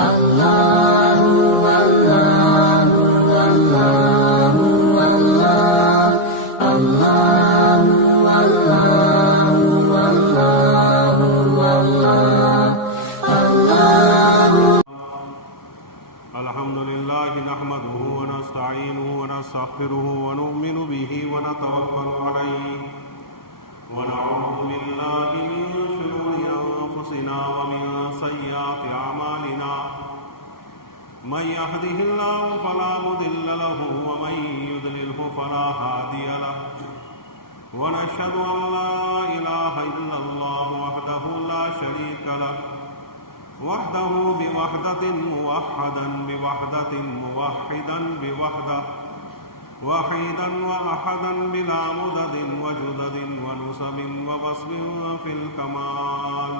الحمد لله نحمده ونستعينه ونستغفره ونؤمن به ونتوكل عليه ونعوذ بالله من شرور أنفسنا ومن سيئات أعمالنا من يهده الله فلا مضل له ومن يضلله فلا هادي له ونشهد أن لا إله إلا الله وحده لا شريك له وحده بوحدة موحدا بوحدة موحدا بوحدة وحيدا وأحدا بلا مدد وجدد ونسب ووصف في الكمال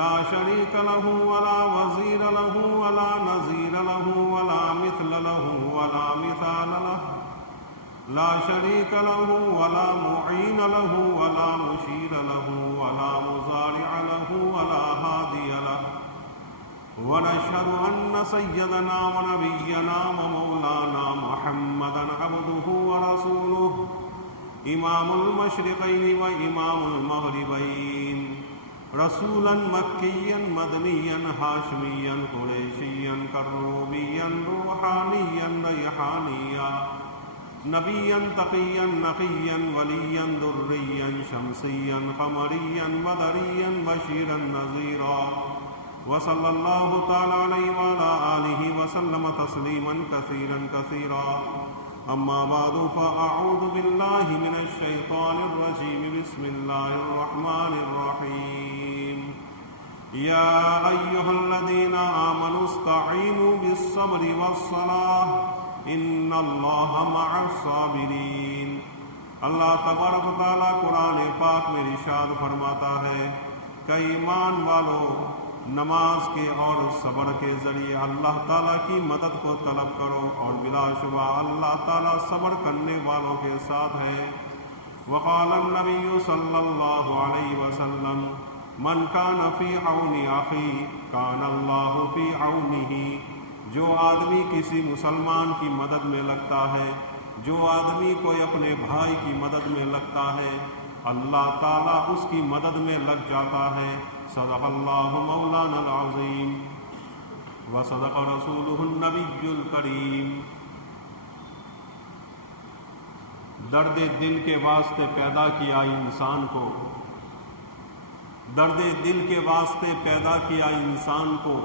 لا شريك له ولا وزير له ولا نظير له ولا مثل له ولا مثال له لا شريك له ولا معين له ولا مشير له ولا مزارع له ولا هادي له ونشهد أن سيدنا ونبينا ومولانا محمدا عبده ورسوله إمام المشرقين وإمام المغربين رسولا مكيا مدنيا هاشميا قريشيا كروبيا روحانيا ريحانيا نبيا تقيا نقيا وليا دريا شمسيا قمريا مدريا بشيرا نذيرا وصلى الله تعالى عليه وعلى آله وسلم تسليما كثيرا كثيرا أما بعد فأعوذ بالله من الشيطان الرجيم بسم الله الرحمن الرحيم يا أيها الذين آمنوا استعينوا بالصبر والصلاة ان اللہ مع الصابرین۔ اللہ تبارک و تعالیٰ قرآن پاک میں ارشاد فرماتا ہے کہ ایمان والو نماز کے اور صبر کے ذریعے اللہ تعالیٰ کی مدد کو طلب کرو، اور بلا شبہ اللہ تعالیٰ صبر کرنے والوں کے ساتھ ہے۔ وقال النبی صلی اللہ علیہ وسلم من کان فی عون اخی کان اللہ فی عونہ، جو آدمی کسی مسلمان کی مدد میں لگتا ہے، جو آدمی کوئی اپنے بھائی کی مدد میں لگتا ہے، اللہ تعالیٰ اس کی مدد میں لگ جاتا ہے۔ صدق اللہ مولانا العظیم وصدق رسولہ النبی الکریم۔ درد دل کے واسطے پیدا کیا انسان کو، درد دل کے واسطے پیدا کیا انسان کو،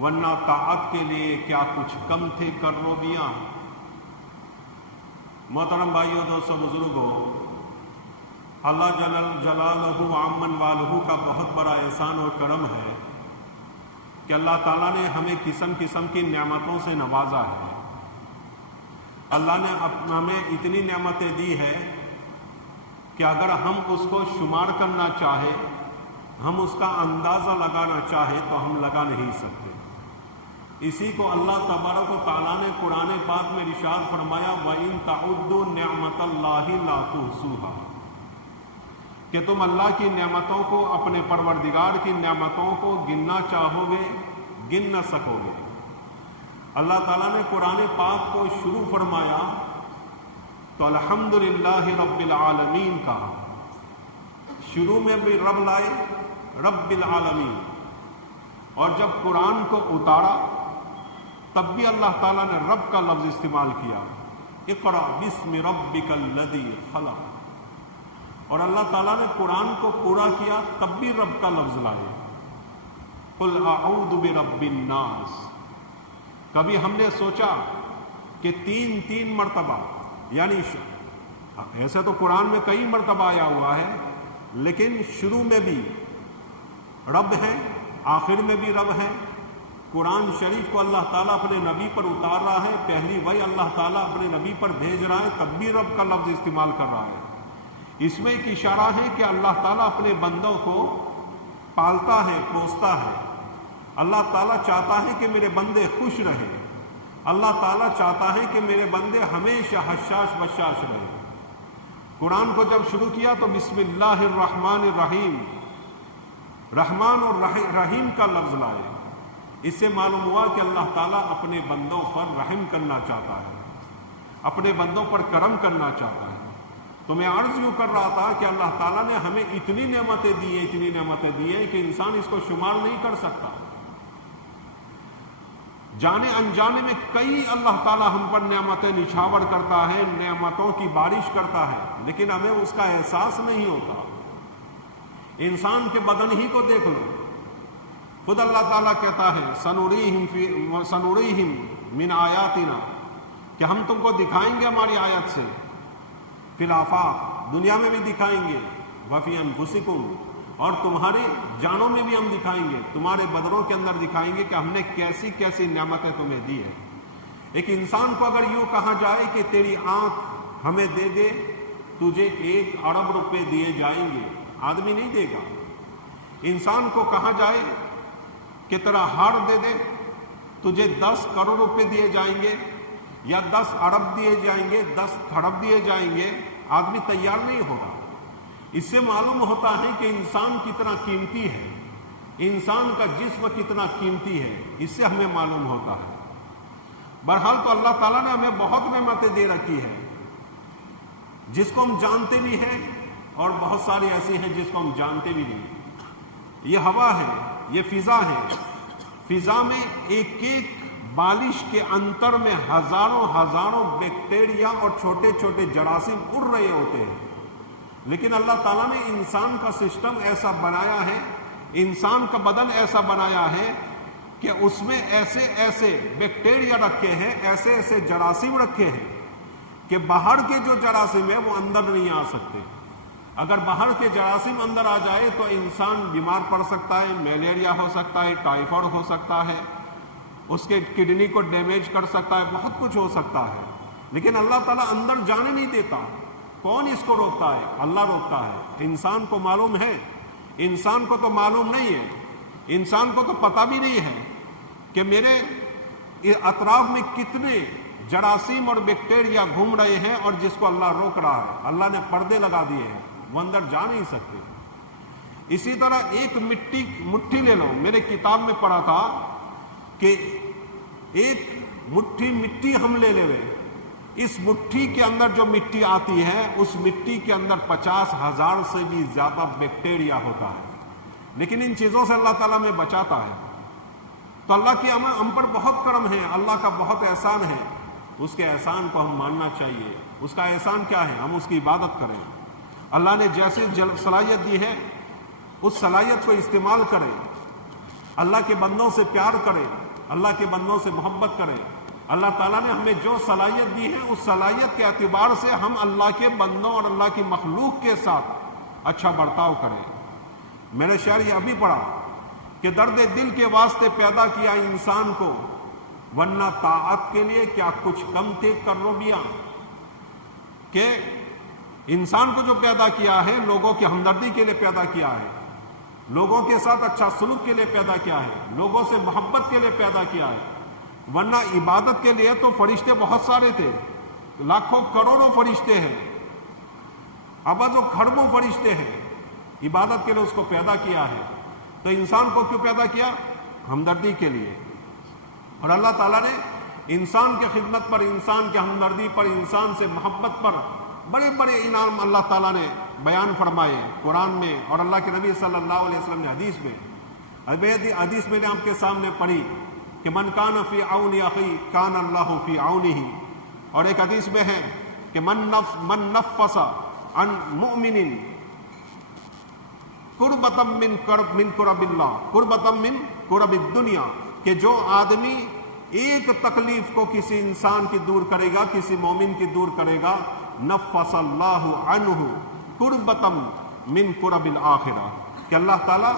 ورنہ طاعت کے لیے کیا کچھ کم تھے کروبیاں۔ محترم بھائیوں، دوستوں، بزرگوں، اللہ جل جلالہ عمن والہ کا بہت بڑا احسان اور کرم ہے کہ اللہ تعالیٰ نے ہمیں قسم قسم کی نعمتوں سے نوازا ہے۔ اللہ نے ہمیں اتنی نعمتیں دی ہے کہ اگر ہم اس کو شمار کرنا چاہے، ہم اس کا اندازہ لگانا چاہے تو ہم لگا نہیں سکتے۔ اسی کو اللہ تبارک و تعالیٰ نے قرآن پاک میں ارشاد فرمایا وَإِن تَعُدُّوا نِعْمَتَ اللَّهِ لَا تُحْصُوهَا، کہ تم اللہ کی نعمتوں کو، اپنے پروردگار کی نعمتوں کو گننا چاہو گے، گن نہ سکو گے۔ اللہ تعالیٰ نے قرآن پاک کو شروع فرمایا تو الحمدللہ رب العالمین کہا، شروع میں بھی رب لائے، رب العالمین، اور جب قرآن کو اتارا تب بھی اللہ تعالیٰ نے رب کا لفظ استعمال کیا، اقرأ بسم ربک الذی خلق، اور اللہ تعالیٰ نے قرآن کو پورا کیا تب بھی رب کا لفظ لائے، قل اعوذ برب الناس۔ کبھی ہم نے سوچا کہ تین مرتبہ، یعنی ایسے تو قرآن میں کئی مرتبہ آیا ہوا ہے، لیکن شروع میں بھی رب ہے، آخر میں بھی رب ہے۔ قرآن شریف کو اللہ تعالیٰ اپنے نبی پر اتار رہا ہے، پہلی وحی اللہ تعالیٰ اپنے نبی پر بھیج رہا ہے، تب بھی رب کا لفظ استعمال کر رہا ہے۔ اس میں ایک اشارہ ہے کہ اللہ تعالیٰ اپنے بندوں کو پالتا ہے، پوستا ہے۔ اللہ تعالیٰ چاہتا ہے کہ میرے بندے خوش رہیں، اللہ تعالیٰ چاہتا ہے کہ میرے بندے ہمیشہ حشاش بشاش رہیں۔ قرآن کو جب شروع کیا تو بسم اللہ الرحمن الرحیم، رحمان اور رحیم کا لفظ لائے، اس سے معلوم ہوا کہ اللہ تعالیٰ اپنے بندوں پر رحم کرنا چاہتا ہے، اپنے بندوں پر کرم کرنا چاہتا ہے۔ تو میں عرض یوں کر رہا تھا کہ اللہ تعالیٰ نے ہمیں اتنی نعمتیں دی ہیں کہ انسان اس کو شمار نہیں کر سکتا۔ جانے انجانے میں کئی اللہ تعالیٰ ہم پر نعمتیں نچھاور کرتا ہے، نعمتوں کی بارش کرتا ہے، لیکن ہمیں اس کا احساس نہیں ہوتا۔ انسان کے بدن ہی کو دیکھ لو، خود اللہ تعالیٰ کہتا ہے سنوریہم من آیاتنا، کہ ہم تم کو دکھائیں گے ہماری آیت سے، فی الآفاق، دنیا میں بھی دکھائیں گے، وفی انفسکم، اور تمہاری جانوں میں بھی ہم دکھائیں گے، تمہارے بدنوں کے اندر دکھائیں گے کہ ہم نے کیسی کیسی نعمتیں تمہیں دی ہے۔ ایک انسان کو اگر یوں کہا جائے کہ تیری آنکھ ہمیں دے دے، تجھے 1 ارب روپے دیے جائیں گے، آدمی نہیں دے گا۔ انسان کو کہا جائے کہ تیرا ہار دے دے، تجھے 10 کروڑ روپے دیے جائیں گے، یا 10 ارب دیے جائیں گے، 10 کھرب دیے جائیں گے، آدمی تیار نہیں ہوگا۔ اس سے معلوم ہوتا ہے کہ انسان کتنا قیمتی ہے، انسان کا جسم کتنا قیمتی ہے، اس سے ہمیں معلوم ہوتا ہے۔ بہرحال تو اللہ تعالیٰ نے ہمیں بہت نعمتیں دے رکھی ہے، جس کو ہم جانتے بھی ہیں، اور بہت ساری ایسی ہیں جس کو ہم جانتے بھی نہیں۔ یہ ہوا ہے، یہ فضا ہے، فضا میں ایک ایک بالش کے انتر میں ہزاروں بیکٹیریا اور چھوٹے چھوٹے جراثیم اڑ رہے ہوتے ہیں، لیکن اللہ تعالیٰ نے انسان کا سسٹم ایسا بنایا ہے، انسان کا بدن ایسا بنایا ہے کہ اس میں ایسے بیکٹیریا رکھے ہیں، ایسے جراثیم رکھے ہیں کہ باہر کے جو جراثیم ہے وہ اندر نہیں آ سکتے۔ اگر باہر کے جراثیم اندر آ جائے تو انسان بیمار پڑ سکتا ہے، ملیریا ہو سکتا ہے، ٹائیفائڈ ہو سکتا ہے، اس کے کڈنی کو ڈیمیج کر سکتا ہے، بہت کچھ ہو سکتا ہے، لیکن اللہ تعالیٰ اندر جانے نہیں دیتا۔ کون اس کو روکتا ہے؟ اللہ روکتا ہے۔ انسان کو معلوم ہے؟ انسان کو تو معلوم نہیں ہے، انسان کو تو پتہ بھی نہیں ہے کہ میرے اطراف میں کتنے جراثیم اور بیکٹیریا گھوم رہے ہیں، اور جس کو اللہ روک رہا ہے۔ اللہ نے پردے لگا دیے ہیں، وہ اندر جا نہیں سکتے۔ اسی طرح ایک مٹھی لے لو، میرے کتاب میں پڑھا تھا کہ ایک مٹھی مٹی ہم لے لے، اس مٹھی کے اندر جو مٹی آتی ہے، اس مٹی کے اندر 50,000 سے بھی زیادہ بیکٹیریا ہوتا ہے، لیکن ان چیزوں سے اللہ تعالیٰ میں بچاتا ہے۔ تو اللہ کی ہم پر بہت کرم ہے، اللہ کا بہت احسان ہے، اس کے احسان کو ہم ماننا چاہیے۔ اس کا احسان کیا ہے؟ ہم اس کی عبادت کریں۔ اللہ نے جیسے صلاحیت دی ہے، اس صلاحیت کو استعمال کریں، اللہ کے بندوں سے پیار کریں، اللہ کے بندوں سے محبت کریں۔ اللہ تعالیٰ نے ہمیں جو صلاحیت دی ہے، اس صلاحیت کے اعتبار سے ہم اللہ کے بندوں اور اللہ کی مخلوق کے ساتھ اچھا برتاؤ کریں۔ میرے شاعر یہ ابھی پڑھا کہ درد دل کے واسطے پیدا کیا انسان کو، ورنہ طاعت کے لیے کیا کچھ کم تھے کروبیاں۔ کہ انسان کو جو پیدا کیا ہے، لوگوں کی ہمدردی کے لیے پیدا کیا ہے، لوگوں کے ساتھ اچھا سلوک کے لیے پیدا کیا ہے، لوگوں سے محبت کے لیے پیدا کیا ہے، ورنہ عبادت کے لیے تو فرشتے بہت سارے تھے، لاکھوں کروڑوں فرشتے ہیں، ابدوں کھربوں فرشتے ہیں، عبادت کے لیے اس کو پیدا کیا ہے۔ تو انسان کو کیوں پیدا کیا؟ ہمدردی کے لیے۔ اور اللہ تعالیٰ نے انسان کی خدمت پر، انسان کی ہمدردی پر، انسان سے محبت پر بڑے بڑے انعام اللہ تعالیٰ نے بیان فرمائے قرآن میں، اور اللہ کے نبی صلی اللہ علیہ وسلم نے حدیث میں نے آپ کے سامنے پڑھی کہ من کان فی عون اخی کان اللہ فی عونہ، اور ایک حدیث میں ہے کہ من نفس عن مؤمن قربۃ من قرب اللہ قربۃ من قرب الدنیا، کہ جو آدمی ایک تکلیف کو کسی انسان کی دور کرے گا، کسی مومن کی دور کرے گا، نفس اللہ عنہ قربۃ من قرب الآخرہ، کہ اللہ تعالیٰ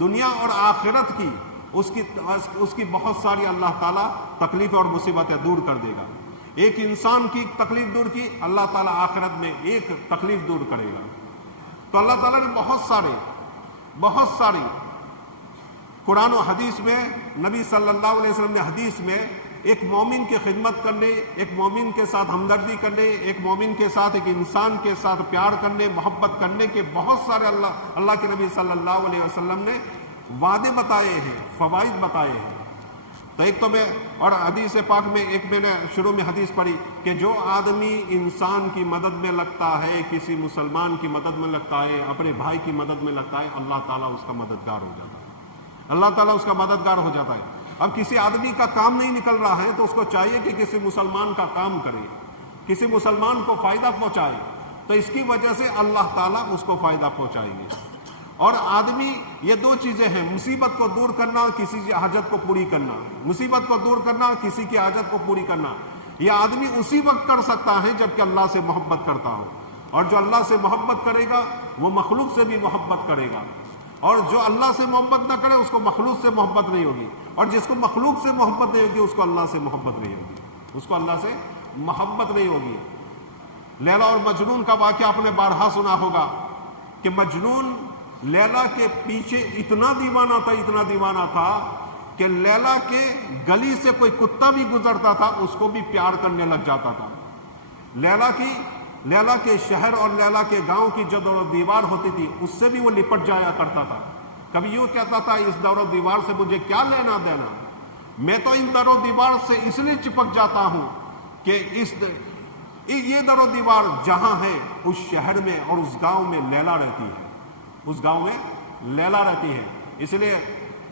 دنیا اور آخرت کی اس کی بہت ساری اللہ تعالیٰ تکلیف اور مصیبتیں دور کر دے گا۔ ایک انسان کی تکلیف دور کی، اللہ تعالیٰ آخرت میں ایک تکلیف دور کرے گا۔ تو اللہ تعالیٰ نے بہت ساری قرآن و حدیث میں، نبی صلی اللہ علیہ وسلم نے حدیث میں ایک مومن کی خدمت کرنے، ایک مومن کے ساتھ ہمدردی کرنے، ایک مومن کے ساتھ، ایک انسان کے ساتھ پیار کرنے، محبت کرنے کے بہت سارے اللہ کے نبی صلی اللہ علیہ وسلم نے وعدے بتائے ہیں، فوائد بتائے ہیں۔ تو ایک تو اور حدیث پاک میں ایک میں نے شروع میں حدیث پڑھی کہ جو آدمی انسان کی مدد میں لگتا ہے، کسی مسلمان کی مدد میں لگتا ہے، اپنے بھائی کی مدد میں لگتا ہے، اللہ تعالیٰ اس کا مددگار ہو جاتا ہے، اللہ تعالیٰ اس کا مددگار ہو جاتا ہے۔ اب کسی آدمی کا کام نہیں نکل رہا ہے تو اس کو چاہیے کہ کسی مسلمان کا کام کرے، کسی مسلمان کو فائدہ پہنچائے، تو اس کی وجہ سے اللہ تعالیٰ اس کو فائدہ پہنچائیں گے۔ اور آدمی، یہ دو چیزیں ہیں، مصیبت کو دور کرنا، کسی کی حاجت کو پوری کرنا، مصیبت کو دور کرنا، کسی کی حاجت کو پوری کرنا، یہ آدمی اسی وقت کر سکتا ہے جب کہ اللہ سے محبت کرتا ہو، اور جو اللہ سے محبت کرے گا وہ مخلوق سے بھی محبت کرے گا، اور جو اللہ سے محبت نہ کرے اس کو مخلوق سے محبت نہیں ہوگی، اور جس کو مخلوق سے محبت نہیں ہوگی اس کو اللہ سے محبت نہیں ہوگی، اس کو اللہ سے محبت نہیں ہوگی۔ لیلا اور مجنون کا واقعہ آپ نے بارہا سنا ہوگا کہ مجنون لیلا کے پیچھے اتنا دیوانہ تھا کہ لیلا کے گلی سے کوئی کتا بھی گزرتا تھا اس کو بھی پیار کرنے لگ جاتا تھا۔ لیلا کے شہر اور لیلا کے گاؤں کی جو دور و دیوار ہوتی تھی اس سے بھی وہ لپٹ جایا کرتا تھا۔ کبھی یوں کہتا تھا اس دور و دیوار سے مجھے کیا لینا دینا، میں تو ان دور و دیوار سے اس لیے چپک جاتا ہوں کہ یہ دور و دیوار جہاں ہے اس شہر میں اور اس گاؤں میں لیلا رہتی ہے، اس گاؤں میں لیلا رہتی ہے۔ اس لیے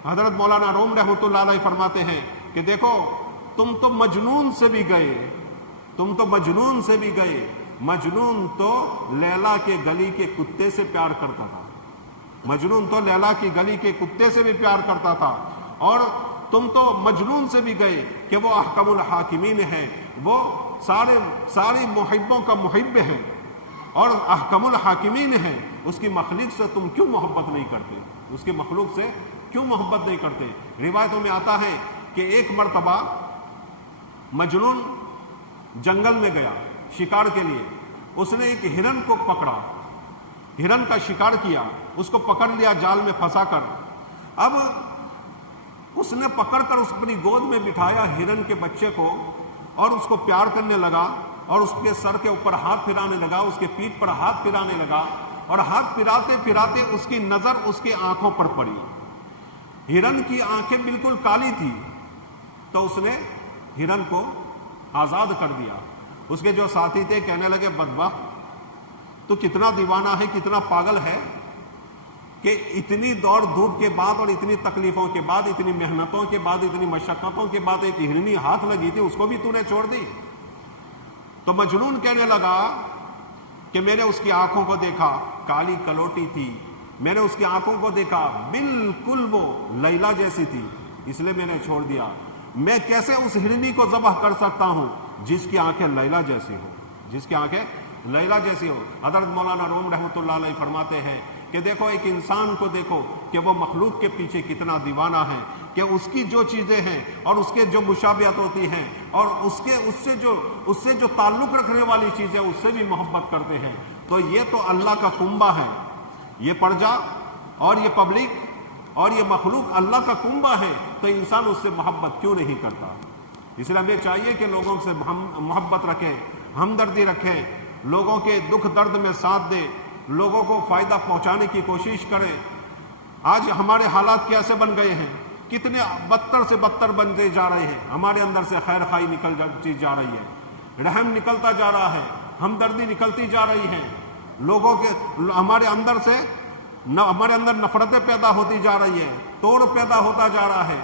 حضرت مولانا روم رحمۃ اللہ علیہ فرماتے ہیں کہ دیکھو تم تو مجنون سے بھی گئے، مجنون تو لیلا کے گلی کے کتے سے پیار کرتا تھا، مجنون تو لیلا کی گلی کے کتے سے بھی پیار کرتا تھا، اور تم تو مجنون سے بھی گئے کہ وہ احکم الحاکمین ہے، وہ سارے محبوں کا محب ہے اور احکم الحاکمین ہے، اس کی مخلوق سے تم کیوں محبت نہیں کرتے، اس کی مخلوق سے کیوں محبت نہیں کرتے۔ روایتوں میں آتا ہے کہ ایک مرتبہ مجنون جنگل میں گیا شکار کے لیے، اس نے ایک ہرن کو پکڑا، ہرن کا شکار کیا، اس کو پکڑ لیا جال میں پھنسا کر، اب اس نے پکڑ کر اس اپنی گود میں بٹھایا ہرن کے بچے کو اور اس کو پیار کرنے لگا، اور اس کے سر کے اوپر ہاتھ پھرانے لگا، اس کے پیٹھ پر ہاتھ پھرانے لگا، اور ہاتھ پھراتے پھراتے اس کی نظر اس کی آنکھوں پر پڑی، ہرن کی آنکھیں بالکل کالی تھی، تو اس نے ہرن کو آزاد کر دیا۔ اس کے جو ساتھی تھے کہنے لگے بدبخت تو کتنا دیوانہ ہے، کتنا پاگل ہے کہ اتنی دوڑ دھوپ کے بعد اور اتنی تکلیفوں کے بعد، اتنی محنتوں کے بعد، اتنی مشقتوں کے بعد ایک ہرنی ہاتھ لگی تھی اس کو بھی تو نے چھوڑ دی۔ تو مجنون کہنے لگا کہ میں نے اس کی آنکھوں کو دیکھا، کالی کلوٹی تھی، میں نے اس کی آنکھوں کو دیکھا بالکل وہ لیلا جیسی تھی، اس لیے میں نے چھوڑ دیا۔ میں کیسے اس ہرنی کو ذبح کر سکتا ہوں جس کی آنکھیں لیلا جیسی ہو، جس کی آنکھیں لیلا جیسی ہو۔ حضرت مولانا روم رحمۃ اللہ علیہ فرماتے ہیں کہ دیکھو ایک انسان کو دیکھو کہ وہ مخلوق کے پیچھے کتنا دیوانہ ہے، کہ اس کی جو چیزیں ہیں اور اس کے جو مشابہت ہوتی ہیں اور اس سے جو تعلق رکھنے والی چیزیں اس سے بھی محبت کرتے ہیں، تو یہ تو اللہ کا کنبہ ہے، یہ پرجا اور یہ پبلک اور یہ مخلوق اللہ کا کنبہ ہے، تو انسان اس سے محبت کیوں نہیں کرتا؟ اس لیے ہمیں چاہیے کہ لوگوں سے محبت رکھیں، ہمدردی رکھیں، لوگوں کے دکھ درد میں ساتھ دیں، لوگوں کو فائدہ پہنچانے کی کوشش کریں۔ آج ہمارے حالات کیسے بن گئے ہیں، کتنے بدتر سے بدتر بنتے جا رہے ہیں، ہمارے اندر سے خیر خواہی نکلتی جا رہی ہے، رحم نکلتا جا رہا ہے، ہمدردی نکلتی جا رہی ہے، لوگوں کے ہمارے اندر نفرتیں پیدا ہوتی جا رہی ہے، توڑ پیدا ہوتا جا رہا ہے،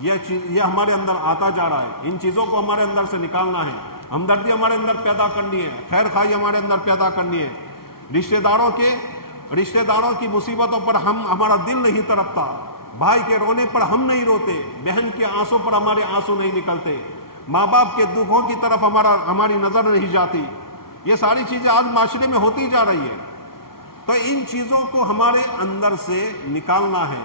یہ ہمارے اندر آتا جا رہا ہے۔ ان چیزوں کو ہمارے اندر سے نکالنا ہے، ہمدردی ہمارے اندر پیدا کرنی ہے، خیر خواہی ہمارے اندر پیدا کرنی ہے۔ رشتہ داروں کی مصیبتوں پر ہمارا دل نہیں تڑپتا، بھائی کے رونے پر ہم نہیں روتے، بہن کے آنسوں پر ہمارے آنسو نہیں نکلتے، ماں باپ کے دکھوں کی طرف ہماری نظر نہیں جاتی، یہ ساری چیزیں آج معاشرے میں ہوتی جا رہی ہے۔ تو ان چیزوں کو ہمارے اندر سے نکالنا ہے،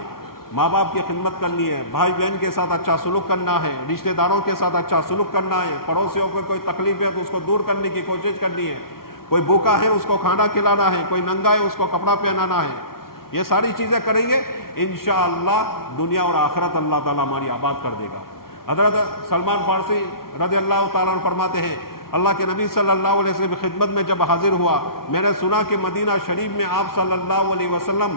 ماں باپ کی خدمت کرنی ہے، بھائی بہن کے ساتھ اچھا سلوک کرنا ہے، رشتہ داروں کے ساتھ اچھا سلوک کرنا ہے، پڑوسیوں کو کوئی تکلیف ہے تو اس کو دور کرنے کی کوشش کرنی ہے، کوئی بھوکا ہے اس کو کھانا کھلانا ہے، کوئی ننگا ہے اس کو کپڑا پہنانا ہے، یہ ساری چیزیں کریں گے انشاءاللہ دنیا اور آخرت اللہ تعالیٰ ہماری آباد کر دے گا۔ حضرت سلمان فارسی رضی اللہ تعالیٰ عنہ فرماتے ہیں اللہ کے نبی صلی اللہ علیہ وسلم کی خدمت میں جب حاضر ہوا، میں نے سنا کہ مدینہ شریف میں آپ صلی اللہ علیہ وسلم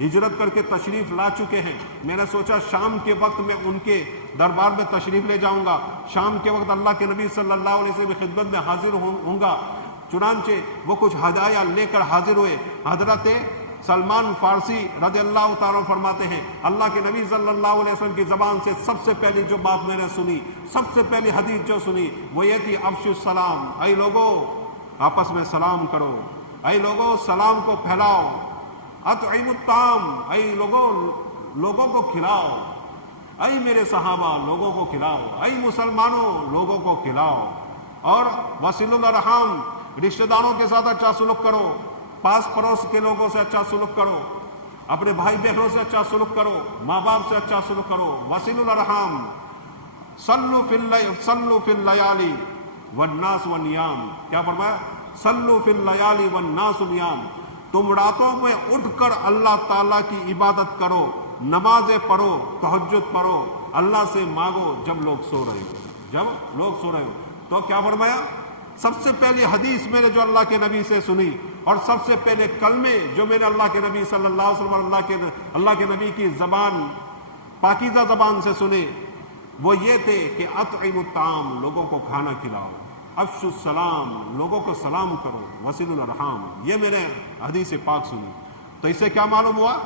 ہجرت کر کے تشریف لا چکے ہیں۔ میں نے سوچا شام کے وقت میں ان کے دربار میں تشریف لے جاؤں گا، شام کے وقت اللہ کے نبی صلی اللہ علیہ وسلم کی خدمت میں حاضر ہوں گا۔ چنانچہ وہ کچھ ہدایہ لے کر حاضر ہوئے۔ حضرت سلمان فارسی رضی اللہ تعالیٰ فرماتے ہیں اللہ کے نبی صلی اللہ علیہ وسلم کی زبان سے سب سے پہلی جو بات میں نے سنی، سب سے پہلی حدیث جو سنی وہ یہ تھی افشوا السلام، اے لوگو آپس میں سلام کرو، اے لوگو سلام کو پھیلاؤ، اطعموا الطعام، اے لوگوں کو کھلاؤ، اے میرے صحابہ لوگوں کو کھلاؤ، اے مسلمانوں لوگوں کو کھلاؤ، اور وصلوا الارحام، رشتہ داروں کے ساتھ اچھا سلوک کرو، پاس پڑوس کے لوگوں سے اچھا سلوک کرو، اپنے بھائی بہنوں سے اچھا سلوک کرو، ماں باپ سے اچھا سلوک کرو، وصلوا الارحام، صلوا فی اللیالی والناس والنیام، کیا فرمایا؟ صلوا فی اللیالی والناس والنیام، تم راتوں میں اٹھ کر اللہ تعالیٰ کی عبادت کرو، نمازیں پڑھو، تہجد پڑھو، اللہ سے مانگو جب لوگ سو رہے ہو، تو کیا فرمایا؟ سب سے پہلی حدیث میں نے جو اللہ کے نبی سے سنی اور سب سے پہلے کلمے جو میں نے اللہ کے نبی صلی اللہ علیہ وسلم اللہ کے نبی کی زبان پاکیزہ زبان سے سنے وہ یہ تھے کہ اطعموا الطعام، لوگوں کو کھانا کھلاؤ، افشوا السلام، لوگوں کو سلام کرو، وصلوا الارحام، یہ میں نے حدیث پاک سنی۔ تو اس سے کیا معلوم ہوا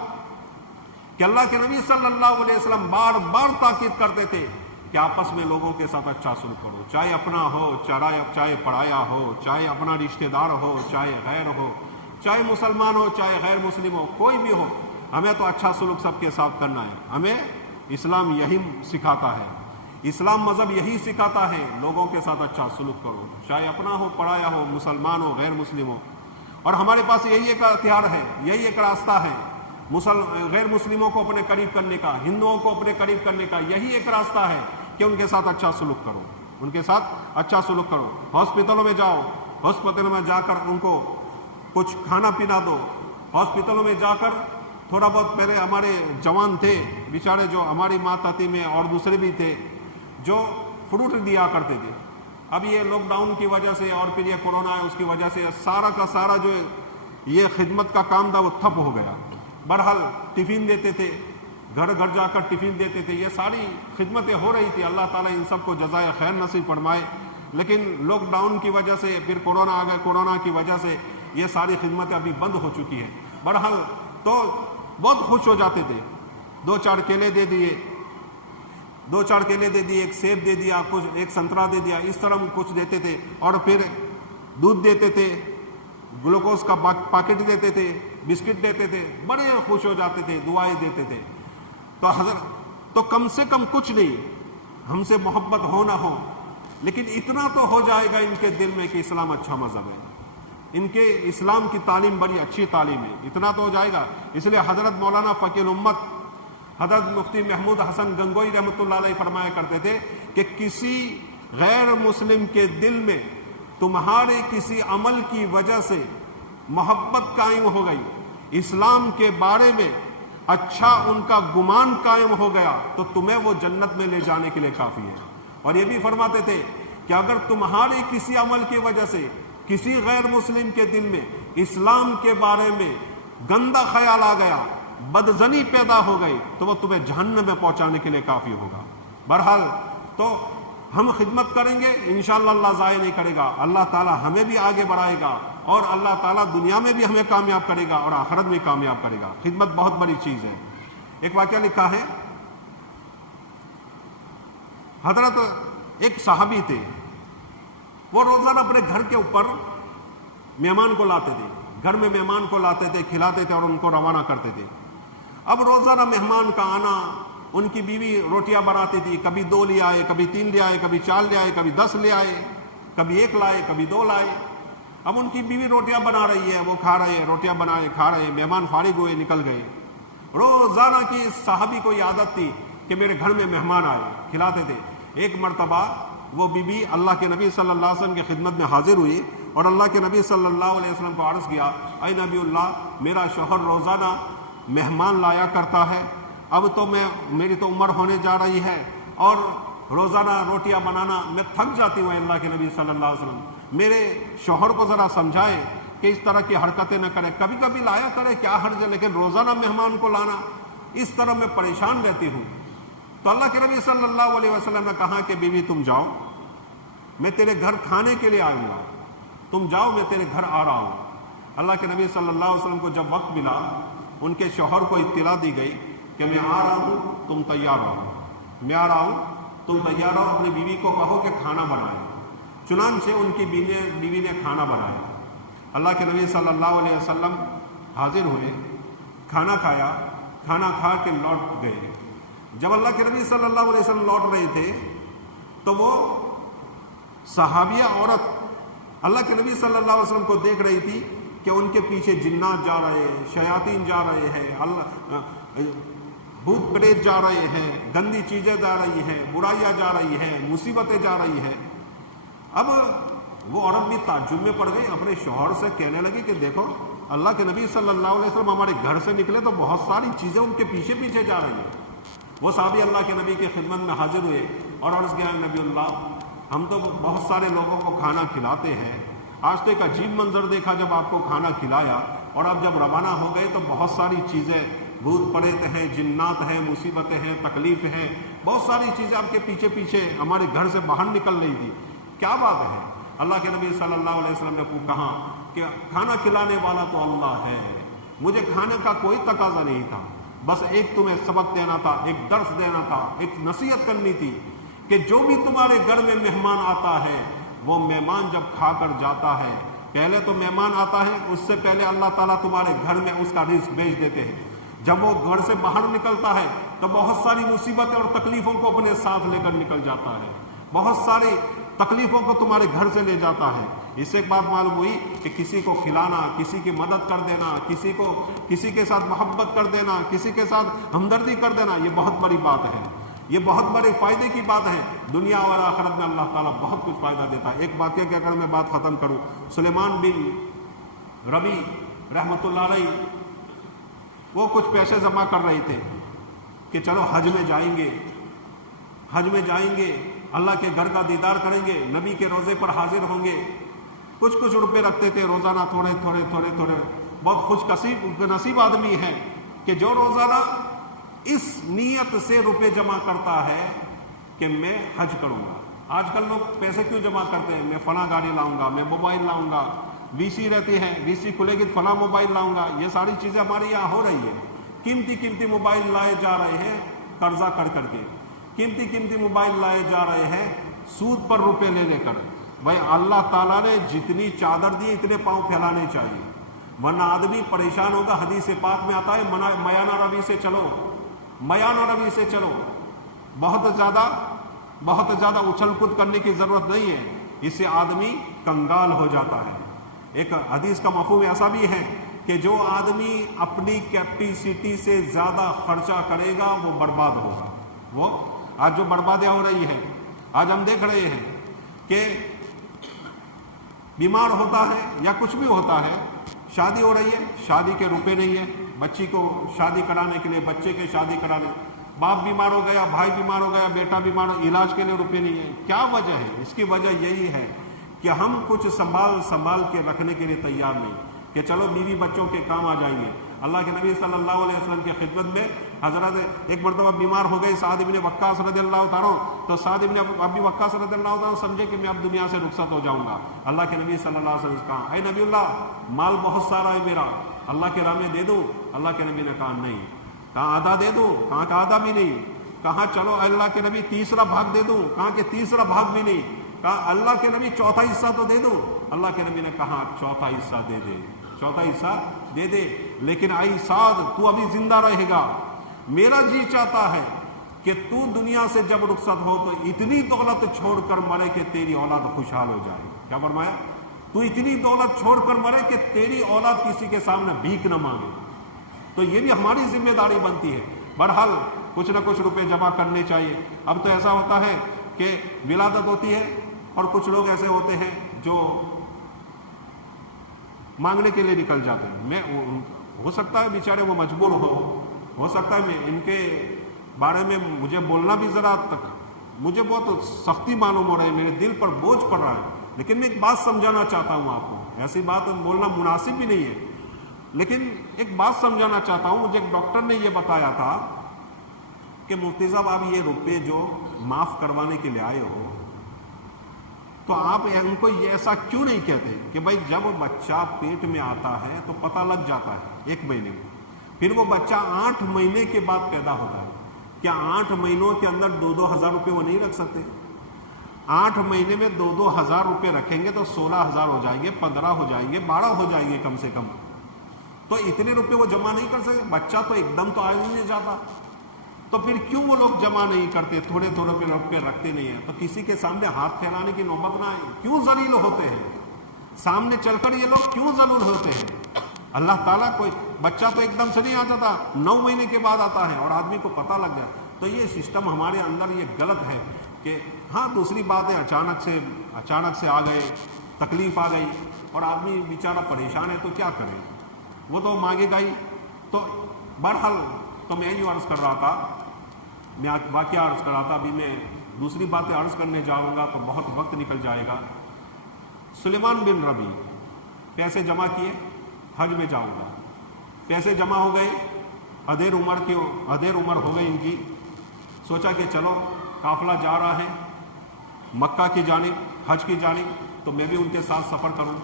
کہ اللہ کے نبی صلی اللہ علیہ وسلم بار بار تاکید کرتے تھے کہ آپس میں لوگوں کے ساتھ اچھا سلوک کرو، چاہے اپنا ہو، چاہے پرایا ہو، چاہے اپنا رشتہ دار ہو، چاہے غیر ہو، چاہے مسلمان ہو، چاہے غیر مسلم ہو، کوئی بھی ہو، ہمیں تو اچھا سلوک سب کے ساتھ کرنا ہے۔ ہمیں اسلام یہی سکھاتا ہے، اسلام مذہب یہی سکھاتا ہے، لوگوں کے ساتھ اچھا سلوک کرو، چاہے اپنا ہو، پرایا ہو، مسلمان ہو، غیر مسلم ہو۔ اور ہمارے پاس یہی ایک ہتھیار ہے، یہی ایک راستہ ہے غیر مسلموں کو اپنے قریب کرنے کا، ہندوؤں کو اپنے قریب کرنے کا، یہی ایک راستہ ہے کہ ان کے ساتھ اچھا سلوک کرو، ان کے ساتھ اچھا سلوک کرو۔ ہاسپٹلوں میں جاؤ، ہاسپٹلوں میں جا کر ان کو کچھ کھانا پینا دو، ہاسپٹلوں میں جا کر تھوڑا بہت، پہلے ہمارے جوان تھے بیچارے جو ہماری ماتاتی میں اور دوسرے بھی تھے جو فروٹ دیا کرتے تھے، اب یہ لاک ڈاؤن کی وجہ سے اور پھر یہ کورونا ہے اس کی وجہ سے سارا کا سارا جو یہ خدمت کا کام تھا وہ ٹھپ ہو گیا۔ بہرحال ٹفن دیتے تھے، گھر گھر جا کر ٹفن دیتے تھے، یہ ساری خدمتیں ہو رہی تھی، اللہ تعالیٰ ان سب کو جزائے خیر نصیب فرمائے۔ لیکن لاک ڈاؤن کی وجہ سے پھر کورونا آ گیا، کورونا کی وجہ سے یہ ساری خدمتیں ابھی بند ہو چکی ہیں۔ بہرحال تو بہت خوش ہو جاتے تھے، دو چار کیلے دے دیے، ایک سیب دے دیا، کچھ ایک سنترا دے دیا، اس طرح کچھ دیتے تھے، اور پھر دودھ دیتے تھے، گلوکوز کا پیکٹ دیتے تھے، بسکٹ دیتے تھے، بڑے خوش ہو جاتے تھے، دعائیں دیتے تھے۔ تو حضرت تو کم سے کم کچھ نہیں، ہم سے محبت ہو نہ ہو، لیکن اتنا تو ہو جائے گا ان کے دل میں کہ اسلام اچھا مذہب ہے، ان کے اسلام کی تعلیم بڑی اچھی تعلیم ہے، اتنا تو ہو جائے گا۔ اس لیے حضرت مولانا فقی الامت حضرت مفتی محمود حسن گنگوئی رحمۃ اللہ علیہ فرمایا کرتے تھے کہ کسی غیر مسلم کے دل میں تمہارے کسی عمل کی وجہ سے محبت قائم ہو گئی، اسلام کے بارے میں اچھا ان کا گمان قائم ہو گیا، تو تمہیں وہ جنت میں لے جانے کے لیے کافی ہے۔ اور یہ بھی فرماتے تھے کہ اگر تمہارے کسی عمل کی وجہ سے کسی غیر مسلم کے دل میں اسلام کے بارے میں گندا خیال آ گیا، بدظنی پیدا ہو گئی، تو وہ تمہیں جہنم میں پہنچانے کے لیے کافی ہوگا۔ بہرحال تو ہم خدمت کریں گے، انشاءاللہ اللہ ضائع نہیں کرے گا، اللہ تعالیٰ ہمیں بھی آگے بڑھائے گا، اور اللہ تعالیٰ دنیا میں بھی ہمیں کامیاب کرے گا اور آخرت میں کامیاب کرے گا۔ خدمت بہت بڑی چیز ہے۔ ایک واقعہ لکھا ہے، حضرت ایک صحابی تھے، وہ روزانہ اپنے گھر کے اوپر مہمان کو لاتے تھے، گھر میں مہمان کو لاتے تھے، کھلاتے تھے اور ان کو روانہ کرتے تھے۔ اب روزانہ مہمان کا آنا، ان کی بیوی روٹیاں بناتی تھی، کبھی 2 لے آئے، کبھی 3 لے آئے، کبھی 4 لے آئے، کبھی 10 لے آئے، کبھی 1 لائے، کبھی 2 لائے۔ اب ان کی بیوی روٹیاں بنا رہی ہے، وہ کھا رہے ہیں، روٹیاں بنائے کھا رہے ہیں، مہمان فارغ ہوئے نکل گئے۔ روزانہ کی صحابی کو یہ عادت تھی کہ میرے گھر میں مہمان آئے، کھلاتے تھے۔ ایک مرتبہ وہ بی اللہ کے نبی صلی اللہ علیہ وسلم کی خدمت میں حاضر ہوئی اور اللہ کے نبی صلی اللہ علیہ وسلم کو عرض کیا، اے نبی اللہ، میرا شوہر روزانہ مہمان لایا کرتا ہے، اب تو میری تو عمر ہونے جا رہی ہے اور روزانہ روٹیاں بنانا میں تھک جاتی ہوں اللہ کے نبی صلی اللہ علیہ وسلم، میرے شوہر کو ذرا سمجھائیں کہ اس طرح کی حرکتیں نہ کریں، کبھی کبھی لایا کرے کیا حرج ہے، لیکن روزانہ مہمان کو لانا اس طرح میں پریشان رہتی ہوں۔ تو اللہ کے نبی صلی اللہ علیہ وسلم نے کہا کہ بیوی تم جاؤ، میں تیرے گھر کھانے کے لیے آؤں گا، تم جاؤ میں تیرے گھر آ رہا ہوں۔ اللہ کے نبی صلی اللہ علیہ وسلم کو جب وقت ملا، ان کے شوہر کو اطلاع دی گئی کہ میں آ رہا ہوں، تم تیار رہو، میں آ رہا ہوں تم تیار رہو، اپنی بیوی کو کہو کہ کھانا بنائے۔ چنانچہ ان کی بیوی نے کھانا بنایا۔ اللہ کے نبی صلی اللہ علیہ وسلم حاضر ہوئے، کھانا کھایا، کھانا کھا کے لوٹ گئے۔ جب اللہ کے نبی صلی اللہ علیہ وسلم لوٹ رہے تھے تو وہ صحابیہ عورت اللہ کے نبی صلی اللہ علیہ وسلم کو دیکھ رہی تھی کہ ان کے پیچھے جنات جا رہے ہیں، شیاطین جا رہے ہیں، بھوت پریت جا رہے ہیں، گندی چیزیں جا رہی ہیں، برائیاں جا رہی ہیں، مصیبتیں جا رہی ہیں۔ اب وہ عورت بھی تعجب میں پڑ گئی، اپنے شوہر سے کہنے لگی کہ دیکھو اللہ کے نبی صلی اللہ علیہ وسلم ہمارے گھر سے نکلے تو بہت ساری چیزیں ان کے پیچھے پیچھے جا رہی ہیں۔ وہ صحابی اللہ کے نبی کی خدمت میں حاضر ہوئے اور عرض کیا نبی اللہ، ہم تو بہت سارے لوگوں کو کھانا کھلاتے ہیں، آج تو ایک عجیب منظر دیکھا جب آپ کو کھانا کھلایا، اور اب جب روانہ ہو گئے تو بہت ساری چیزیں، بھوت پریت ہیں، جنات ہیں، مصیبتیں ہیں، تکلیف ہیں، بہت ساری چیزیں آپ کے پیچھے پیچھے ہمارے گھر سے باہر نکل رہی تھی، کیا بات ہے؟ اللہ کے نبی صلی اللہ علیہ وسلم نے کہا کہ کھانا کھلانے والا تو اللہ ہے، مجھے کھانے کا کوئی تقاضا نہیں تھا، بس ایک تمہیں سبق دینا تھا، ایک درس دینا تھا، ایک نصیحت کرنی تھی کہ جو بھی تمہارے گھر میں مہمان آتا ہے، وہ مہمان جب کھا کر جاتا ہے، پہلے تو مہمان آتا ہے، اس سے پہلے اللہ تعالیٰ تمہارے گھر میں اس کا رزق بھیج دیتے ہیں۔ جب وہ گھر سے باہر نکلتا ہے تو بہت ساری مصیبتیں اور تکلیفوں کو اپنے ساتھ لے کر نکل جاتا ہے، بہت ساری تکلیفوں کو تمہارے گھر سے لے جاتا ہے۔ اس سے ایک بات معلوم ہوئی کہ کسی کو کھلانا، کسی کی مدد کر دینا، کسی کے ساتھ محبت کر دینا، کسی کے ساتھ ہمدردی کر دینا، یہ بہت بڑی بات ہے، یہ بہت بڑے فائدے کی بات ہے۔ دنیا اور آخرت میں اللہ تعالیٰ بہت کچھ فائدہ دیتا ہے۔ ایک واقعے کی اگر میں بات ختم کروں، سلیمان بن ربی رحمۃ اللہ علیہ وہ کچھ پیسے جمع کر رہے تھے کہ چلو حج میں جائیں گے، اللہ کے گھر کا دیدار کریں گے، نبی کے روزے پر حاضر ہوں گے۔ کچھ روپے رکھتے تھے روزانہ، تھوڑے، بہت خوش نصیب آدمی ہے کہ جو روزانہ اس نیت سے روپے جمع کرتا ہے کہ میں حج کروں گا۔ آج کل لوگ پیسے کیوں جمع کرتے ہیں؟ میں فلاں گاڑی لاؤں گا، میں موبائل لاؤں گا، وی سی رہتی ہے، وی سی کھلے گی فلاں موبائل لاؤں گا، یہ ساری چیزیں ہمارے یہاں ہو رہی ہے۔ قیمتی موبائل لائے جا رہے ہیں قرضہ کر کے، قیمتی موبائل لائے جا رہے ہیں سود پر روپے لے کر۔ بھائی اللہ تعالیٰ نے جتنی چادر دی اتنے پاؤں پھیلانے چاہیے، ورنہ آدمی پریشان ہوگا۔ حدیث پاک میں آتا ہے میانہ روی سے چلو، بہت زیادہ اچھل کود کرنے کی ضرورت نہیں ہے، اس سے آدمی کنگال ہو جاتا ہے۔ ایک حدیث کا مفہوم ایسا بھی ہے کہ جو آدمی اپنی کیپیسٹی سے زیادہ خرچہ کرے گا وہ برباد ہوگا۔ وہ آج جو بربادیاں ہو رہی ہیں، آج ہم دیکھ رہے ہیں کہ بیمار ہوتا ہے یا کچھ بھی ہوتا ہے، شادی ہو رہی ہے، شادی کے روپے نہیں ہے، بچی کو شادی کرانے کے لیے، بچے کے شادی کرانے، باپ بیمار ہو گیا، بھائی بیمار ہو گیا، بیٹا بیمار ہو، علاج کے لیے روپے نہیں ہے۔ کیا وجہ ہے؟ اس کی وجہ یہی ہے کہ ہم کچھ سنبھال کے رکھنے کے لیے تیار نہیں کہ چلو بیوی بچوں کے کام آ جائیں گے۔ اللہ کے نبی صلی اللہ علیہ وسلم کی خدمت میں حضرت ایک مرتبہ بیمار ہو گئے سعد بن وقاص رضی اللہ تعالیٰ، تو سعد بن ابی وقاص رضی اللہ تعالیٰ سمجھے کہ میں اب دنیا سے رخصت ہو جاؤں گا۔ اللہ کے نبی صلی اللہ علیہ وسلم نے کہا، اے نبی اللہ، مال بہت سارا ہے میرا، اللہ کے راہ میں دے دوں؟ اللہ کے نبی نے کہا نہیں۔ کہا آدھا دے دوں؟ کہا کہ آدھا بھی نہیں۔ کہا چلو اللہ کے نبی تیسرا بھاگ دے دوں؟ کہا کہ تیسرا بھاگ بھی نہیں۔ کہا اللہ کے نبی چوتھا حصہ تو دے دوں؟ اللہ کے نبی نے کہا چوتھا حصہ دے دے، لیکن اے سعد تو ابھی زندہ رہے گا، میرا جی چاہتا ہے کہ تو دنیا سے جب رخصت ہو تو اتنی دولت چھوڑ کر مرے کہ تیری اولاد خوشحال ہو جائے۔ کیا فرمایا؟ تو اتنی دولت چھوڑ کر مرے کہ تیری اولاد کسی کے سامنے بھیک نہ مانگے۔ تو یہ بھی ہماری ذمہ داری بنتی ہے۔ بہرحال کچھ نہ کچھ روپے جمع کرنے چاہیے۔ اب تو ایسا ہوتا ہے کہ ولادت ہوتی ہے اور کچھ لوگ ایسے ہوتے ہیں جو مانگنے کے لیے نکل جاتے ہیں۔ ہو سکتا ہے بیچارے وہ مجبور ہو سکتا ہے ان کے بارے میں مجھے بولنا بھی ذرا مجھے بہت سختی معلوم ہو رہی ہے، میرے دل پر بوجھ پڑ رہا ہے، لیکن میں ایک بات سمجھانا چاہتا ہوں آپ کو، ایسی بات بولنا مناسب بھی نہیں ہے، لیکن ایک بات سمجھانا چاہتا ہوں۔ مجھے ایک ڈاکٹر نے یہ بتایا تھا کہ مفتی صاحب آپ یہ روپے جو معاف کروانے کے لیے آئے ہو، تو آپ ان کو یہ ایسا کیوں نہیں کہتے کہ بھائی جب بچہ پیٹ میں آتا ہے تو پتہ لگ جاتا ہے 1 مہینے میں، پھر وہ بچہ 8 مہینے کے بعد پیدا ہوتا ہے، کیا 8 مہینوں کے اندر 2,000 روپے وہ نہیں رکھ سکتے؟ 8 مہینے میں 2,000 روپے رکھیں گے تو 16,000 ہو جائیں گے، 15 ہو جائیں گے، 12 ہو جائیں گے کم سے کم، تو اتنے روپے وہ جمع نہیں کر سکتے؟ بچہ تو ایک دم تو آ نہیں جاتا، تو پھر کیوں وہ لوگ جمع نہیں کرتے، تھوڑے تھوڑے روپے رکھتے نہیں ہیں؟ تو کسی کے سامنے ہاتھ پھیلانے کی نوبت نہ آئے، کیوں ذلیل ہوتے ہیں؟ سامنے چل کر یہ لوگ کیوں ذلیل ہوتے ہیں؟ اللہ تعالیٰ کوئی بچہ تو ایک دم سے نہیں آ جاتا، 9 مہینے کے بعد آتا ہے اور آدمی کو پتہ لگ جائے۔ تو یہ سسٹم ہمارے اندر یہ غلط ہے کہ ہاں دوسری بات ہے اچانک سے آ گئے، تکلیف آ گئی اور آدمی بیچارہ پریشان ہے تو کیا کرے، وہ تو مانگے گا ہی۔ تو بہرحال تو میں یہ عرض کر رہا تھا، میں واقعہ عرض کر رہا تھا، ابھی میں دوسری باتیں عرض کرنے جاؤں گا تو بہت وقت نکل جائے گا۔ سلیمان بن ربی پیسے جمع کیے، حج میں جاؤں گا، پیسے جمع ہو گئے، ادھیر عمر ہو گئی ان کی، سوچا کہ چلو قافلہ جا رہا ہے مکہ کی جانب، حج کی جانب، تو میں بھی ان کے ساتھ سفر کروں۔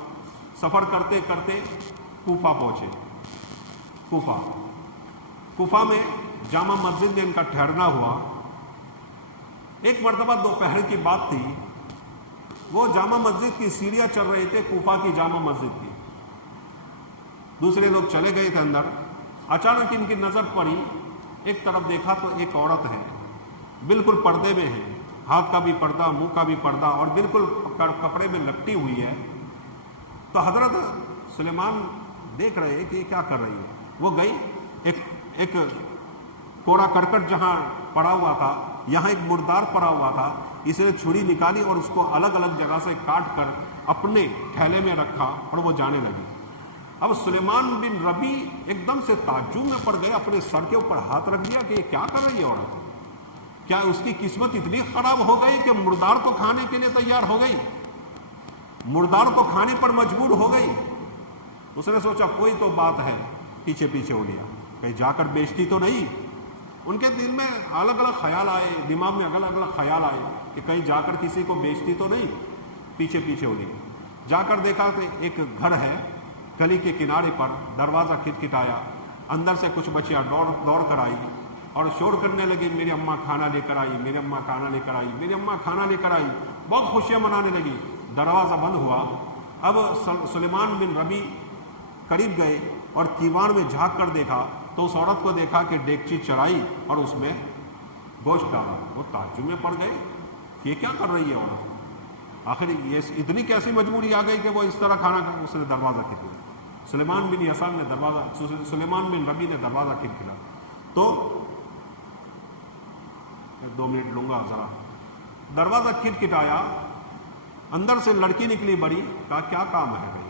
سفر کرتے کرتے کوفہ پہنچے۔ کوفہ میں جامع مسجد میں ان کا ٹھہرنا ہوا۔ ایک مرتبہ دوپہر کی بات تھی، وہ جامع مسجد کی سیڑھیاں چل رہے تھے، کوفہ کی جامع مسجد کی، دوسرے لوگ چلے گئے تھے اندر، اچانک ان کی نظر پڑی، ایک طرف دیکھا تو ایک عورت ہے، بالکل پردے میں ہے، ہاتھ کا بھی پردہ، منہ کا بھی پردہ، اور بالکل کپڑے میں لپٹی ہوئی ہے۔ تو حضرت سلیمان دیکھ رہے کہ یہ کیا کر رہی ہے، وہ گئی، ایک کوڑا کرکٹ جہاں پڑا ہوا تھا، یہاں ایک مردار پڑا ہوا تھا، اس نے چھری نکالی اور اس کو الگ الگ جگہ سے کاٹ کر اپنے تھیلے میں رکھا اور وہ جانے لگی۔ اب سلیمان بن ربی ایک دم سے تعجب میں پڑ گئے، اپنے سر کے اوپر ہاتھ رکھ دیا کہ یہ کیا کر رہی ہے عورت، کیا اس کی قسمت اتنی خراب ہو گئی کہ مردار کو کھانے کے لیے تیار ہو گئی، مردار کو کھانے پر مجبور ہو گئی؟ اس نے سوچا کوئی تو بات ہے، پیچھے ہو لیا، کہیں جا کر بیچتی تو نہیں۔ ان کے دل میں الگ الگ خیال آئے، دماغ میں الگ الگ خیال آئے کہ کہیں جا کر کسی کو بیچتی تو نہیں، پیچھے ہو لیا۔ جا کر دیکھا کہ ایک گھر ہے گلی کے کنارے پر، دروازہ کھٹکھٹایا، اندر سے کچھ بچیاں دوڑ کر آئی اور شور کرنے لگی، میری اماں کھانا لے کر آئی، میری اماں کھانا لے کر آئی، میری اماں کھانا لے کر آئی، بہت خوشیاں منانے لگی۔ دروازہ بند ہوا۔ اب سلیمان بن ربی قریب گئے اور کیوان میں جھانک کر دیکھا تو اس عورت کو دیکھا کہ ڈیگچی چڑھائی اور اس میں گوشت ڈالا۔ وہ تعجب میں پڑ گئے، یہ کیا کر رہی ہے عورت، آخر یہ اتنی کیسی مجبوری آ گئی کہ وہ اس طرح کھانا کھا۔ اس نے دروازہ کھٹکا، سلیمان بن ربی نے دروازہ کھٹکھلا تو 2 منٹ لوں گا ذرا۔ دروازہ کھٹکھٹایا، اندر سے لڑکی نکلی بڑی، کہا کیا کام ہے بھائی،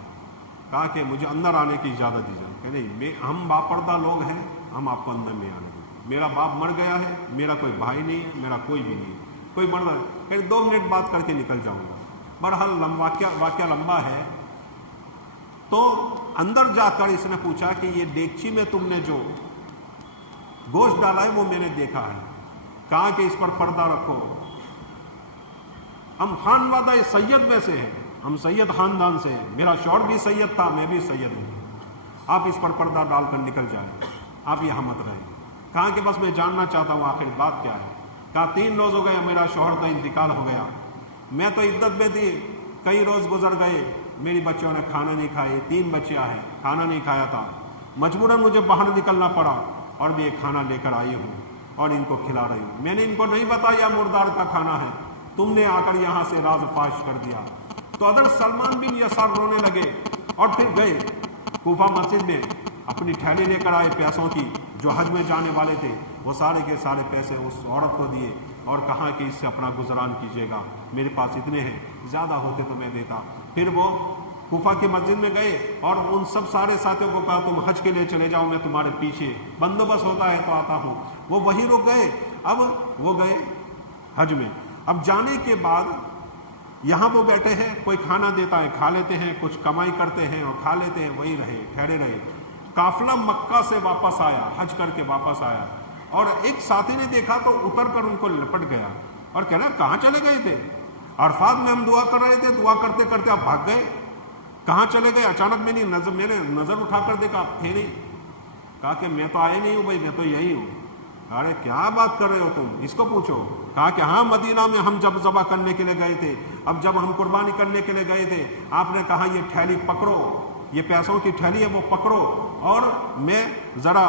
کہا کہ مجھے اندر آنے کی اجازت دی جائے۔ کہ نہیں، ہم باپردہ لوگ ہیں، ہم آپ کو اندر نہیں آنے دیں، میرا باپ مر گیا ہے، میرا کوئی بھائی نہیں ہے، میرا کوئی بھی نہیں ہے، کوئی مرد ہے، کہیں 2 منٹ بات کر کے نکل جاؤں گا۔ بہرحال واقعہ لمبا ہے۔ تو اندر جا کر اس نے پوچھا کہ یہ ڈیگچی میں تم نے جو گوشت ڈالا ہے وہ میں نے دیکھا ہے، کہا کہ اس پر پردہ رکھو، ہم خانوادہ سید میں سے ہیں، ہم سید خاندان سے ہیں، میرا شوہر بھی سید تھا، میں بھی سید ہوں، آپ اس پر پردہ ڈال کر نکل جائیں، آپ یہاں مت رہیں۔ کہا کہ بس میں جاننا چاہتا ہوں آخر بات کیا ہے۔ کہا 3 روز ہو گئے، میرا شوہر کا انتقال ہو گیا، میں تو عدت میں تھی، کئی روز گزر گئے، میری بچوں نے کھانا نہیں کھائے، 3 بچیاں ہیں، کھانا نہیں کھایا تھا، مجبوراً مجھے باہر نکلنا پڑا اور میں یہ کھانا لے کر آئی ہوں اور ان کو کھلا رہی ہوں۔ میں نے ان کو نہیں بتایا مردار کا کھانا ہے، تم نے آ کر یہاں سے راز فاش کر دیا۔ تو حضرت سلمان بن یسار رونے لگے اور پھر گئے کوفہ مسجد میں، اپنی تھیلی لے کر آئے پیسوں کی، جو حج میں جانے والے تھے وہ سارے کے سارے پیسے اس عورت کو دیے اور کہا کہ اس سے اپنا گزران کیجیے گا، میرے پاس اتنے ہیں، زیادہ ہوتے تو میں دیتا۔ پھر وہ کوفہ کی مسجد میں گئے اور ان سب سارے ساتھیوں کو کہا تم حج کے لیے چلے جاؤ، میں تمہارے پیچھے، بندوبست ہوتا ہے تو آتا ہوں۔ وہ وہیں رک گئے۔ اب وہ گئے حج میں، اب جانے کے بعد یہاں وہ بیٹھے ہیں، کوئی کھانا دیتا ہے کھا لیتے ہیں، کچھ کمائی کرتے ہیں اور کھا لیتے ہیں، وہی رہے ٹھہرے رہے۔ قافلہ مکہ سے واپس آیا، حج کر کے واپس آیا، اور ایک ساتھی نے دیکھا تو اتر کر ان کو لپٹ گیا اور کہہ رہا کہاں چلے گئے تھے؟ عرفات میں ہم دعا کر رہے تھے، دعا کرتے کرتے آپ بھاگ گئے، کہاں چلے گئے؟ اچانک میں نے نظر اٹھا کر دیکھا آپ تھے نہیں۔ کہا کہ میں تو آئے نہیں ہوں بھائی، میں تو یہی ہوں۔ ارے کیا بات کر رہے ہو تم، اس کو پوچھو۔ کہا کہ ہاں مدینہ میں ہم جب ذبح کرنے کے لیے گئے تھے، اب جب ہم قربانی کرنے کے لیے گئے تھے، آپ نے کہا یہ تھیلی پکڑو، یہ پیسوں کی تھیلی ہے وہ پکڑو اور میں ذرا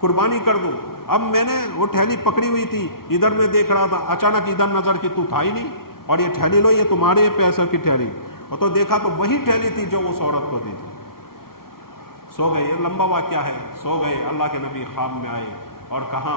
قربانی کر دوں۔ اب میں نے وہ تھیلی پکڑی ہوئی تھی، ادھر میں دیکھ رہا تھا، اچانک ادھر نظر کی تو تھا ہی نہیں، اور یہ تھیلی لو، یہ تمہارے پیسوں کی تھیلی۔ اور تو دیکھا تو وہی تھیلی تھی جو اس عورت کو دی تھی۔ سو گئے، یہ لمبا واقعہ ہے۔ سو گئے، اللہ کے نبی خواب میں آئے اور کہا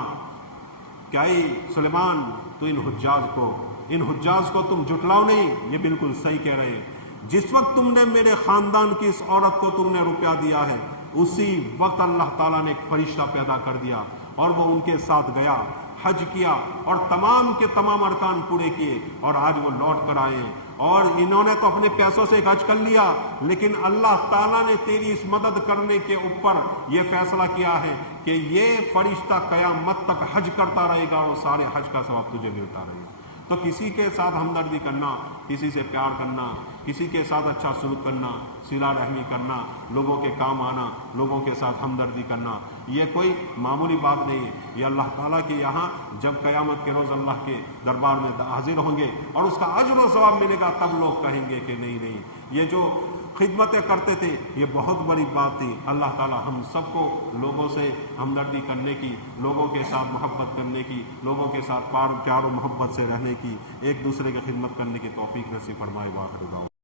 کہ اے سلیمان، تو ان حجاج کو تم جھٹلاؤ نہیں، یہ بالکل صحیح کہہ رہے ہیں۔ جس وقت تم نے میرے خاندان کی اس عورت کو تم نے روپیہ دیا ہے، اسی وقت اللہ تعالیٰ نے ایک فرشتہ پیدا کر دیا اور وہ ان کے ساتھ گیا، حج کیا اور تمام کے تمام ارکان پورے کیے، اور آج وہ لوٹ کر آئے ہیں۔ اور انہوں نے تو اپنے پیسوں سے حج کر لیا، لیکن اللہ تعالیٰ نے تیری اس مدد کرنے کے اوپر یہ فیصلہ کیا ہے کہ یہ فرشتہ قیامت تک حج کرتا رہے گا اور سارے حج کا ثواب تجھے ملتا رہے گا۔ تو کسی کے ساتھ ہمدردی کرنا، کسی سے پیار کرنا، کسی کے ساتھ اچھا سلوک کرنا، صلہ رحمی کرنا، لوگوں کے کام آنا، لوگوں کے ساتھ ہمدردی کرنا، یہ کوئی معمولی بات نہیں ہے۔ یہ اللہ تعالیٰ کے یہاں جب قیامت کے روز اللہ کے دربار میں حاضر ہوں گے اور اس کا اجر و ثواب ملے گا، تب لوگ کہیں گے کہ نہیں، یہ جو خدمتیں کرتے تھے یہ بہت بڑی بات تھی۔ اللہ تعالیٰ ہم سب کو لوگوں سے ہمدردی کرنے کی، لوگوں کے ساتھ محبت کرنے کی، لوگوں کے ساتھ پیار و محبت سے رہنے کی، ایک دوسرے کی خدمت کرنے کی توفیق نصیب فرمائے۔ واخر دعوانا